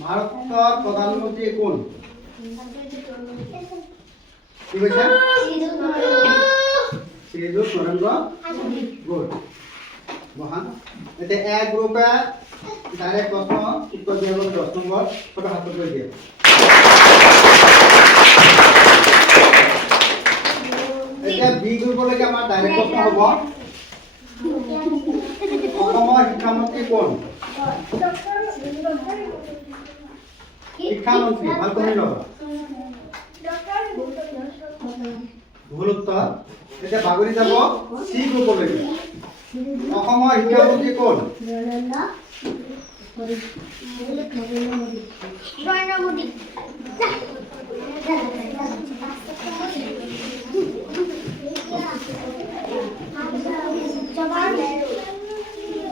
ভারতৰ প্ৰধানমন্ত্ৰী কোন? কি কৈছে? শ্ৰীযুত নৰেন্দ্ৰ গুড। মহান। এতিয়া এ গ্ৰুপে ডাইৰেক্ট প্ৰশ্ন উত্তৰ দিয়া গ'ল 10 নম্বৰ ফটো হাতত লৈ দিয়ে। এতিয়া বি গ্ৰুপলৈকে আমাৰ ডাইৰেক্ট প্ৰশ্ন হ'ব। অসমৰ শিক্ষামন্ত্ৰী কোন? শিক্ষামন্ত্ৰী ভাল কৰি ল'বা। ভুল উত্তৰ। এতিয়া বাগৰি যাব চি গ্ৰুপলৈকে। অসমৰ শিক্ষামন্ত্ৰী কোন?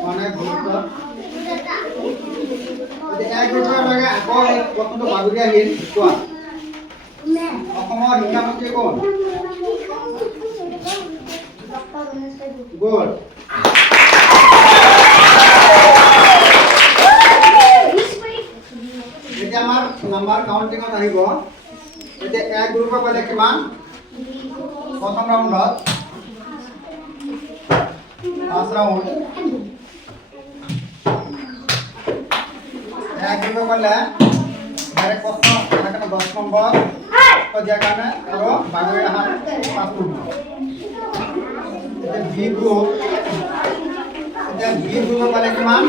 মানে ভুল উত্তৰ। এতিয়া এক গ্ৰুপৰ লাগে আকৌ প্ৰথমটো বাগৰি আহিল কোৱা। অসমৰ শিক্ষামন্ত্ৰী কোন? গুড। এতিয়া আমাৰ নাম্বাৰ কাউন্টিঙত আহিব। এতিয়া এক গ্ৰুপৰ পালে কিমান? প্ৰথম ৰাউণ্ডত 5 ৰাউণ্ড। এক গ্ৰুপৰ পালে ডাইৰেক্ট প্ৰশ্ন এখানে 10 নম্বৰ দিয়াৰ কাৰণে আৰু বাগৰি অহা 5 নম্বৰ। বি গ্ৰুপ এতিয়া বি গ্ৰুপৰ পালে কিমান?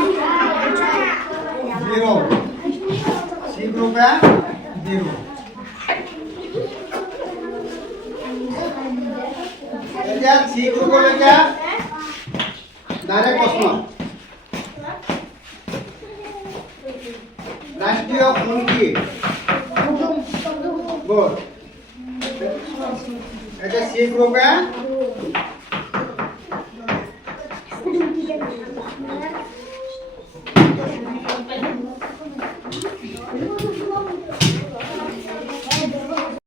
0। সি গ্ৰুপে 0। এতিয়া সি গ্ৰুপলৈকে ডাইৰেক্ট প্ৰশ্ন। রাষ্ট্রীয় ফুল কি? গুড। এটা সি গ্রুপে